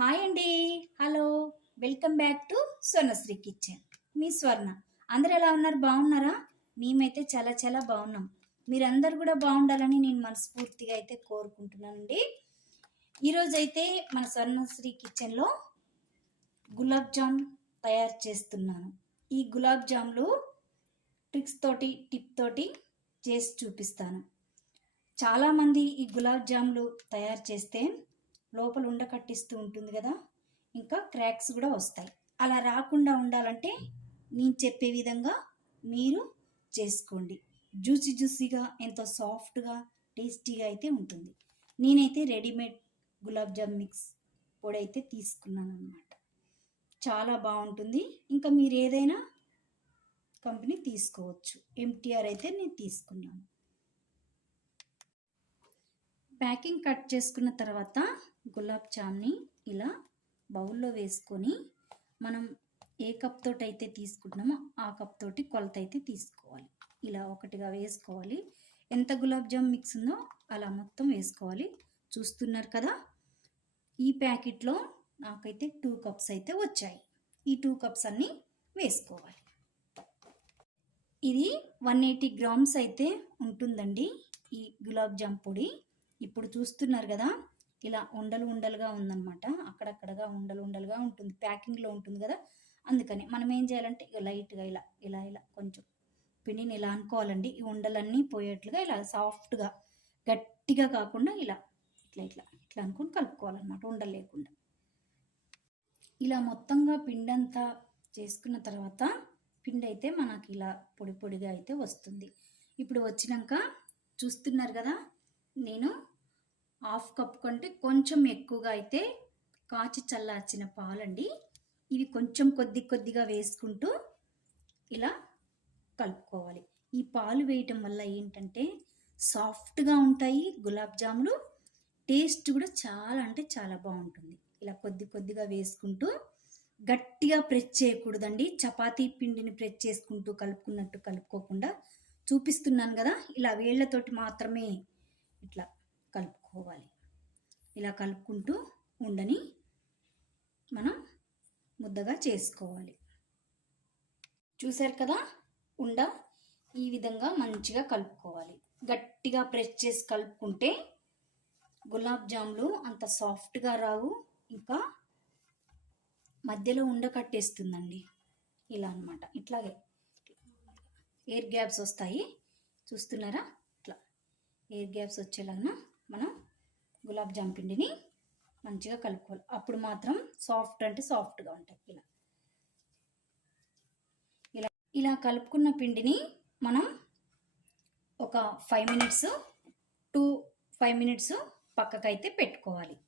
Hi అండి. Hello. Welcome back to Swarnasri kitchen. మీ స్వర్ణ. అందరు ఎలా ఉన్నారు? బాగున్నారా? మేమైతే చాలా చాలా బాగున్నాం. మీరందరూ కూడా బాగుండాలని నేను మనస్ఫూర్తిగా అయితే కోరుకుంటున్నానండి. ఈరోజైతే మన స్వర్ణశ్రీ కిచెన్లో గులాబ్ జామ్ తయారు చేస్తున్నాను. ఈ గులాబ్ జామ్లు టిప్ తోటి చేసి చూపిస్తాను. చాలామంది ఈ గులాబ్ జామ్లు తయారు చేస్తే లోపల ఉండకట్టిస్తూ ఉంటుంది కదా, ఇంకా క్రాక్స్ కూడా వస్తాయి. అలా రాకుండా ఉండాలంటే నేను చెప్పే విధంగా మీరు చేసుకోండి. జ్యూసీగా ఎంతో సాఫ్ట్గా టేస్టీగా అయితే ఉంటుంది. నేనైతే రెడీమేడ్ గులాబ్ జామ్ మిక్స్ పొడి అయితే తీసుకున్నాను అన్నమాట. చాలా బాగుంటుంది. ఇంకా మీరు ఏదైనా కంపెనీ తీసుకోవచ్చు. ఎంటీఆర్ అయితే నేను తీసుకున్నాను. ప్యాకింగ్ కట్ చేసుకున్న తర్వాత గులాబ్ జామ్ని ఇలా బౌల్లో వేసుకొని మనం ఏ కప్ తోటి అయితే తీసుకుంటున్నామో ఆ కప్ తోటి కొలత అయితే తీసుకోవాలి. ఇలా ఒకటిగా వేసుకోవాలి. ఎంత గులాబ్ జామ్ మిక్స్ ఉందో అలా మొత్తం వేసుకోవాలి. చూస్తున్నారు కదా, ఈ ప్యాకెట్లో నాకైతే 2 కప్స్ అయితే వచ్చాయి. ఈ 2 కప్స్ అన్నీ వేసుకోవాలి. ఇది 180 గ్రామ్స్ అయితే ఉంటుందండి ఈ గులాబ్ జామ్ పొడి. ఇప్పుడు చూస్తున్నారు కదా, ఇలా ఉండలుగా ఉందన్నమాట. అక్కడక్కడగా ఉండలుగా ఉంటుంది, ప్యాకింగ్లో ఉంటుంది కదా. అందుకని మనం ఏం చేయాలంటే ఇక లైట్గా ఇలా కొంచెం పిండిని ఇలా అనుకోవాలండి. ఈ ఉండలన్నీ పోయేట్లుగా ఇలా సాఫ్ట్గా, గట్టిగా కాకుండా ఇలా ఇట్లా అనుకొని కలుపుకోవాలన్నమాట, ఉండలు లేకుండా. ఇలా మొత్తంగా పిండి అంతా చేసుకున్న తర్వాత పిండి అయితే మనకి ఇలా పొడిగా అయితే వస్తుంది. ఇప్పుడు వచ్చినాక చూస్తున్నారు కదా, నేను 1/2 కప్ కంటే కొంచెం ఎక్కువగా అయితే కాచి చల్లార్చిన పాలండి. ఇవి కొంచెం కొద్దిగా వేసుకుంటూ ఇలా కలుపుకోవాలి. ఈ పాలు వేయటం వల్ల ఏంటంటే సాఫ్ట్గా ఉంటాయి గులాబ్ జాములు. టేస్ట్ కూడా చాలా అంటే చాలా బాగుంటుంది. ఇలా కొద్దిగా వేసుకుంటూ, గట్టిగా ప్రెస్ చేయకూడదండి. చపాతీ పిండిని ప్రెస్ చేసుకుంటూ కలుపుకున్నట్టు కలుపుకోకుండా, చూపిస్తున్నాను కదా, ఇలా వేళ్లతోటి మాత్రమే ఇట్లా కలుపుకోవాలి. ఇలా కలుపుకుంటూ ఉండని మనం ముద్దగా చేసుకోవాలి. చూసారు కదా, ఉండ ఈ విధంగా మంచిగా కలుపుకోవాలి. గట్టిగా ప్రెస్ చేసి కలుపుకుంటే గులాబ్ జాములు అంత సాఫ్ట్గా రావు, ఇంకా మధ్యలో ఉండ కట్టేస్తుందండి. ఇలా అన్నమాట. ఇట్లాగే ఎయిర్ గ్యాప్స్ వస్తాయి. చూస్తున్నారా, ఇట్లా ఎయిర్ గ్యాప్స్ వచ్చేలాగా మనం గులాబ్ జామ్ పిండిని మంచిగా కలుపుకోవాలి. అప్పుడు మాత్రం సాఫ్ట్ అంటే సాఫ్ట్గా ఉంటాయి. ఇలా కలుపుకున్న పిండిని మనం ఒక 5 మినిట్స్ టు 5 మినిట్స్ పక్కకైతే పెట్టుకోవాలి.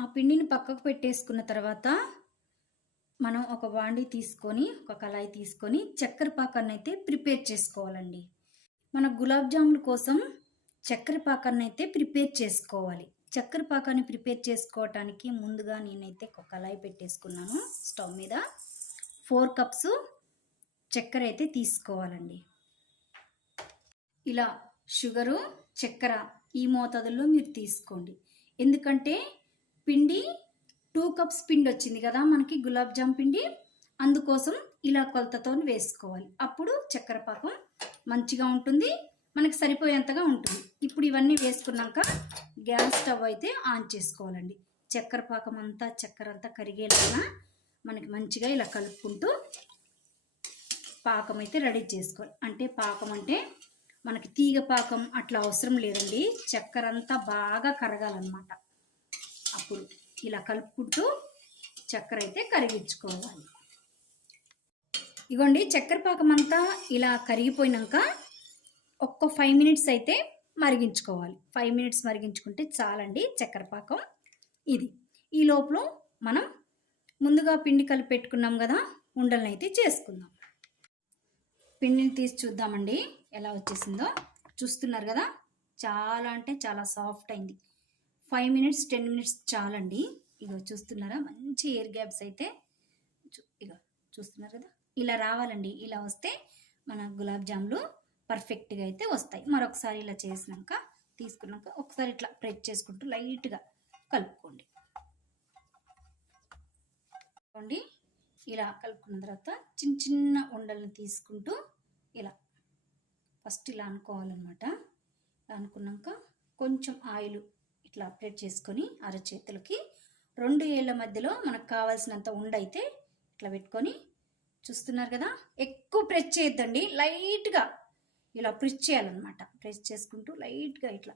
ఆ పిండిని పక్కకు పెట్టేసుకున్న తర్వాత మనం ఒక బాండీ తీసుకొని, ఒక కళాయి తీసుకొని చక్కెర పాకాన్ని అయితే ప్రిపేర్ చేసుకోవాలండి. మన గులాబ్ జాముల కోసం చక్కెర పాకాన్ని అయితే ప్రిపేర్ చేసుకోవాలి. చక్కెర పాకాన్ని ప్రిపేర్ చేసుకోవటానికి ముందుగా నేనైతే ఒక కళాయి పెట్టేసుకున్నాను స్టవ్ మీద. 4 కప్స్ చక్కెర అయితే తీసుకోవాలండి. ఇలా షుగరు, చక్కెర ఈ మోతాదుల్లో మీరు తీసుకోండి. ఎందుకంటే పిండి 2 కప్స్ పిండి వచ్చింది కదా మనకి గులాబ్ జామ్ పిండి, అందుకోసం ఇలా కొలతతో వేసుకోవాలి. అప్పుడు చక్కెర పాకం మంచిగా ఉంటుంది, మనకి సరిపోయేంతగా ఉంటుంది. ఇప్పుడు ఇవన్నీ వేసుకున్నాక గ్యాస్ స్టవ్ అయితే ఆన్ చేసుకోవాలండి. చక్కెర పాకం అంతా, చక్కెర అంతా కరిగేలాగా మనకి మంచిగా ఇలా కలుపుకుంటూ పాకం అయితే రెడీ చేసుకోవాలి. అంటే పాకం అంటే మనకి తీగ పాకం అట్లా అవసరం లేదండి. చక్కెర అంతా బాగా కరగాలన్నమాట. అప్పుడు ఇలా కలుపుకుంటూ చక్కెర అయితే కరిగించుకోవాలి. ఇగోండి, చక్కెర పాకం అంతా ఇలా కరిగిపోయినాక ఒక్క 5 మినిట్స్ అయితే మరిగించుకోవాలి. 5 మినిట్స్ మరిగించుకుంటే చాలండి చక్కెర పాకం ఇది. ఈ లోపల మనం ముందుగా పిండి కలిపి పెట్టుకున్నాం కదా, ఉండలను అయితే చేసుకుందాం. పిండిని తీసి చూద్దామండి ఎలా వచ్చేసిందో. చూస్తున్నారు కదా, చాలా అంటే చాలా సాఫ్ట్ అయింది. 5 మినిట్స్ 10 మినిట్స్ చాలండి. ఇగో చూస్తున్నారా, మంచి ఎయిర్ గ్యాప్స్ అయితే ఇగో చూస్తున్నారు కదా, ఇలా రావాలండి. ఇలా వస్తే మన గులాబ్ జాములు పర్ఫెక్ట్గా అయితే వస్తాయి. మరొకసారి ఇలా చేసినాక తీసుకున్నాక ఒకసారి ఇట్లా ప్రెస్ చేసుకుంటూ లైట్గా కలుపుకోండి. చూడండి ఇలా కలుపుకున్న తర్వాత చిన్న చిన్న ఉండలను తీసుకుంటూ ఇలా ఫస్ట్ ఇలా అనుకోవాలన్నమాట. ఇలా అనుకున్నాక కొంచెం ఆయిల్ ఇట్లా అప్లై చేసుకొని అరచేతులకి 2 ఏళ్ళ మధ్యలో మనకు కావాల్సినంత ఉండైతే ఇట్లా పెట్టుకొని చూస్తున్నారు కదా, ఎక్కువ ప్రెస్ చేయొద్దండి, లైట్గా ఇలా ప్రెస్ చేయాలన్నమాట. ప్రెస్ చేసుకుంటూ లైట్గా ఇట్లా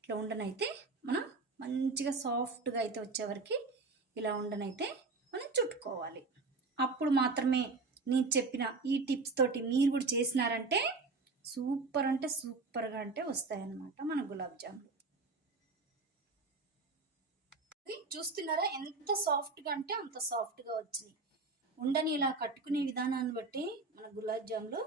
ఇట్లా ఉండనైతే మనం మంచిగా సాఫ్ట్గా అయితే వచ్చేవరకు ఇలా ఉండనైతే మనం చుట్టుకోవాలి. అప్పుడు మాత్రమే నేను చెప్పిన ఈ టిప్స్ తోటి మీరు కూడా చేసినారంటే సూపర్ అంటే సూపర్గా అంటే వస్తాయన్నమాట మన గులాబ్ జాములు. చూస్తున్నారా ఎంత సాఫ్ట్గా అంటే అంత సాఫ్ట్గా వచ్చినాయి. ఉండని ఇలా కట్టుకునే విధానాన్ని బట్టి మన గులాబ్ జాములు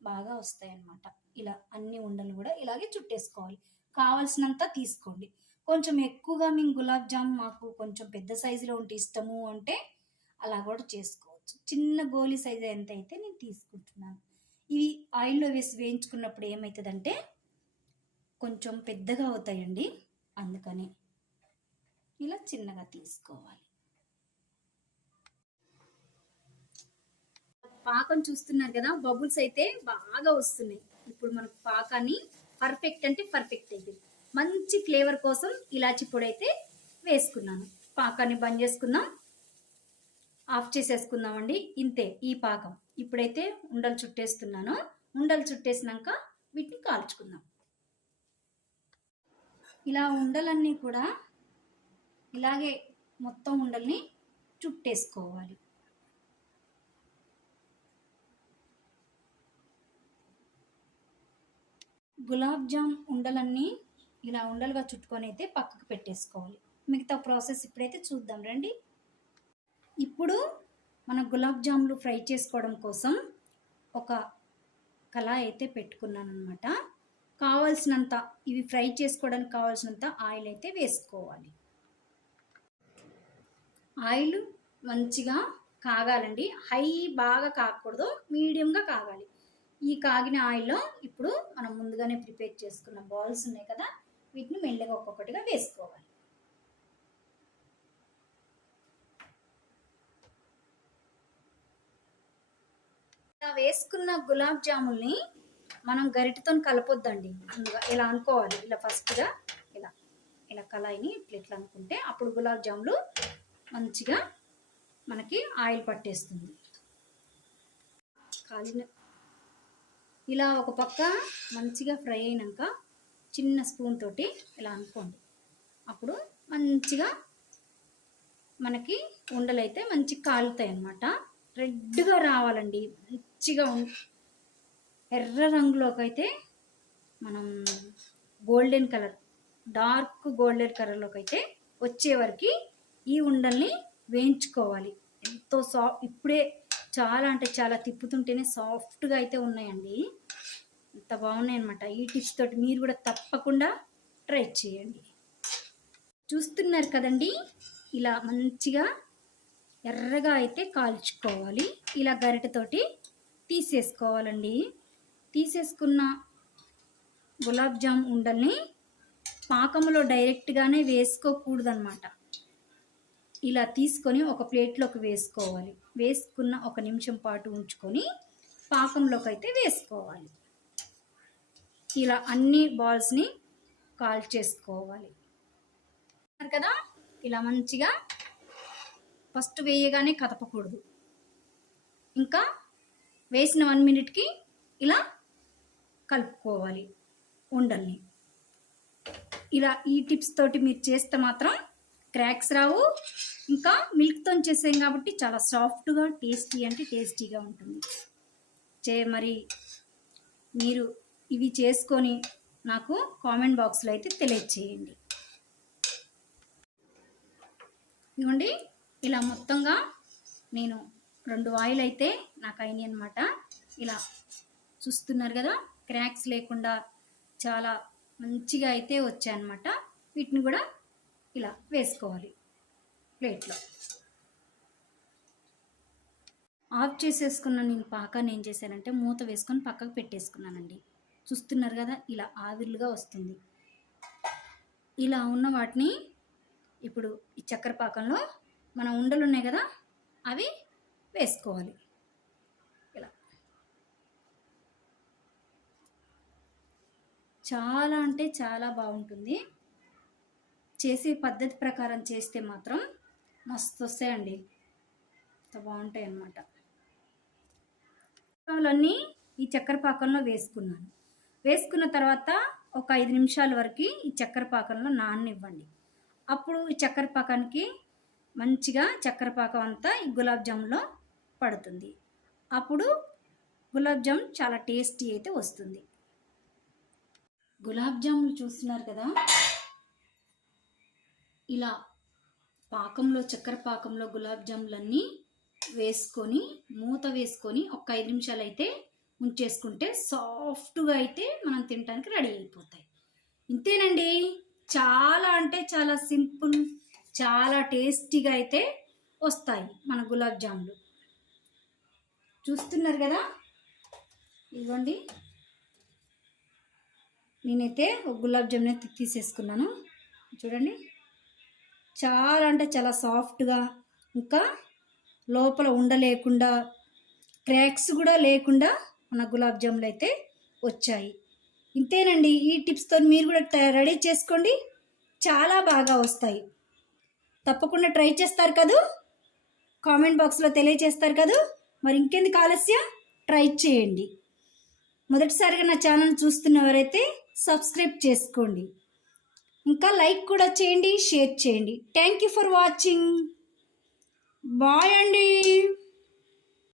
బాగా వస్తాయి అన్నమాట. ఇలా అన్ని ఉండలు కూడా ఇలాగే చుట్టేసుకోవాలి. కావాల్సినంత తీసుకోండి. కొంచెం ఎక్కువగా మేము గులాబ్ జామ్ మాకు కొంచెం పెద్ద సైజులో ఉంటే ఇష్టము అంటే అలా కూడా చేసుకోవచ్చు. చిన్న గోలీ సైజు ఎంత అయితే నేను తీసుకుంటున్నాను. ఇవి ఆయిల్లో వేసి వేయించుకున్నప్పుడు ఏమవుతుందంటే కొంచెం పెద్దగా అవుతాయండి, అందుకని ఇలా చిన్నగా తీసుకోవాలి. పాకం చూస్తున్నారు కదా, బబుల్స్ అయితే బాగా వస్తున్నాయి. ఇప్పుడు మనకు పాకాన్ని పర్ఫెక్ట్ అంటే పర్ఫెక్ట్ అయిపోయింది. మంచి ఫ్లేవర్ కోసం ఇలాచి పొడి అయితే వేసుకున్నాను. పాకాన్ని బంద్ చేసుకుందాం, ఆఫ్ చేసేసుకుందామండి. ఇంతే ఈ పాకం. ఇప్పుడైతే ఉండలు చుట్టేస్తున్నాను. ఉండలు చుట్టేసినాక వీటిని కాల్చుకుందాం. ఇలా ఉండలన్నీ కూడా ఇలాగే మొత్తం ఉండల్ని చుట్టేసుకోవాలి. గులాబ్ జామ్ ఉండలన్నీ ఇలా ఉండలుగా చుట్టుకొని అయితే పక్కకు పెట్టేసుకోవాలి. మిగతా ప్రాసెస్ ఇప్పుడైతే చూద్దాం రండి. ఇప్పుడు మన గులాబ్ జాములు ఫ్రై చేసుకోవడం కోసం ఒక కళాయి అయితే పెట్టుకున్నాను అనమాట. కావాల్సినంత ఇవి ఫ్రై చేసుకోవడానికి కావాల్సినంత ఆయిల్ అయితే వేసుకోవాలి. ఆయిల్ మంచిగా కాగాలండి, హై బాగా కాగకూడదు, మీడియంగా కాగాలి. ఈ కాగిన ఆయిల్లో ఇప్పుడు మనం ముందుగానే ప్రిపేర్ చేసుకున్న బాల్స్ ఉన్నాయి కదా, వీటిని మెల్లగా ఒక్కొక్కటిగా వేసుకోవాలి. ఇలా వేసుకున్న గులాబ్ జాముల్ని మనం గరిటెతో కలపొద్దండి. ముందుగా ఇలా అనుకోవాలి. ఇలా ఫస్ట్గా ఇలా ఇలా కళాయిని ఇట్లా అనుకుంటే అప్పుడు గులాబ్ జాములు మంచిగా మనకి ఆయిల్ పట్టేస్తుంది. కాలిన ఇలా ఒక పక్క మంచిగా ఫ్రై అయినాక చిన్న స్పూన్ తోటి ఇలా అనుకోండి. అప్పుడు మంచిగా మనకి ఉండలు అయితే మంచిగా కాలుతాయి అన్నమాట. రెడ్గా రావాలండి, మంచిగా ఎర్ర రంగులోకి అయితే మనం గోల్డెన్ కలర్, డార్క్ గోల్డెన్ కలర్లోకి అయితే వచ్చే వరకు ఈ ఉండల్ని వేయించుకోవాలి. ఎంతో ఇప్పుడే చాలా అంటే చాలా తిప్పుతుంటేనే సాఫ్ట్గా అయితే ఉన్నాయండి, ఎంత బాగున్నాయి అన్నమాట. ఈ టిప్స్ తోటి మీరు కూడా తప్పకుండా ట్రై చేయండి. చూస్తున్నారు కదండి, ఇలా మంచిగా ఎర్రగా అయితే కాల్చుకోవాలి. ఇలా గరిటెతోటి తీసేసుకోవాలండి. తీసేసుకున్న గులాబ్ జామ్ ఉండల్ని పాకంలో డైరెక్ట్గానే వేసుకోకూడదన్నమాట. ఇలా తీసుకొని ఒక ప్లేట్లోకి వేసుకోవాలి. వేసుకున్న 1 నిమిషం పాటు ఉంచుకొని పాకంలోకి అయితే వేసుకోవాలి. ఇలా అన్ని బాల్స్ని కాల్చేసుకోవాలి కదా. ఇలా మంచిగా ఫస్ట్ వేయగానే కదపకూడదు. ఇంకా వేసిన 1 మినిట్కి ఇలా కలుపుకోవాలి ఉండల్ని. ఇలా ఈ టిప్స్ తోటి మీరు చేస్తే మాత్రం క్రాక్స్ రావు. ఇంకా మిల్క్తో చేసాం కాబట్టి చాలా సాఫ్ట్గా టేస్టీ అంటే టేస్టీగా ఉంటుంది. మరి మీరు ఇవి చేసుకొని నాకు కామెంట్ బాక్స్లో అయితే తెలియచేయండి. ఇదిగోండి, ఇలా మొత్తంగా నేను 2 ఆయిల్ అయితే నాకు అయినాయి అన్నమాట. ఇలా చూస్తున్నారు కదా, క్రాక్స్ లేకుండా చాలా మంచిగా అయితే వచ్చాయన్నమాట. వీటిని కూడా ఇలా వేసుకోవాలి ప్లేట్లో. ఆఫ్ చేసేసుకున్న నేను పాకాన్ని ఏం చేశానంటే మూత వేసుకొని పక్కకు పెట్టేసుకున్నానండి. చూస్తున్నారు కదా, ఇలా ఆవిర్లుగా వస్తుంది. ఇలా ఉన్న వాటిని ఇప్పుడు ఈ చక్కెర పాకంలో మన ఉండలు ఉన్నాయి కదా, అవి వేసుకోవాలి. ఇలా చాలా అంటే చాలా బాగుంటుంది. చేసే పద్ధతి ప్రకారం చేస్తే మాత్రం మస్తు వస్తాయండి, అంత బాగుంటాయి అన్నమాట. అవన్నీ ఈ చక్కెర పాకంలో వేసుకున్నాను. వేసుకున్న తర్వాత ఒక 5 నిమిషాల వరకు ఈ చక్కెర పాకంలో నాననివ్వండి. అప్పుడు ఈ చక్కెర పాకానికి మంచిగా చక్కెర పాకం అంతా ఈ గులాబ్ జాములో పడుతుంది. అప్పుడు గులాబ్ జామ్ చాలా టేస్టీ అయితే వస్తుంది. గులాబ్ జాములు చూస్తున్నారు కదా, ఇలా పాకంలో చక్కెర పాకంలో గులాబ్ జాములన్నీ వేసుకొని మూత వేసుకొని ఒక 5 నిమిషాలు అయితే ఉంచేసుకుంటే సాఫ్ట్గా అయితే మనం తినడానికి రెడీ అయిపోతాయి. ఇంతేనండి, చాలా అంటే చాలా సింపుల్, చాలా టేస్టీగా అయితే వస్తాయి మన గులాబ్ జాములు. చూస్తున్నారు కదా, ఇదిగోండి నేనైతే ఒక గులాబ్ జామున్ అయితే తీసేసుకున్నాను. చూడండి, చాలా అంటే చాలా సాఫ్ట్గా, ఇంకా లోపల ఉండలేకుండా క్రాక్స్ కూడా లేకుండా మన గులాబ్ జాములు అయితే వచ్చాయి. ఇంతేనండి, ఈ టిప్స్తో మీరు కూడా రెడీ చేసుకోండి, చాలా బాగా వస్తాయి. తప్పకుండా ట్రై చేస్తారు కదా, కామెంట్ బాక్స్లో తెలియజేస్తారు కదా. మరి ఇంకెందుకు ఆలస్యం, ట్రై చేయండి. మొదటిసారిగా నా ఛానల్ చూస్తున్నవారైతే సబ్స్క్రైబ్ చేసుకోండి, ఇంకా లైక్ కూడా చేయండి, షేర్ చేయండి. Thank you for watching. Bye అండి.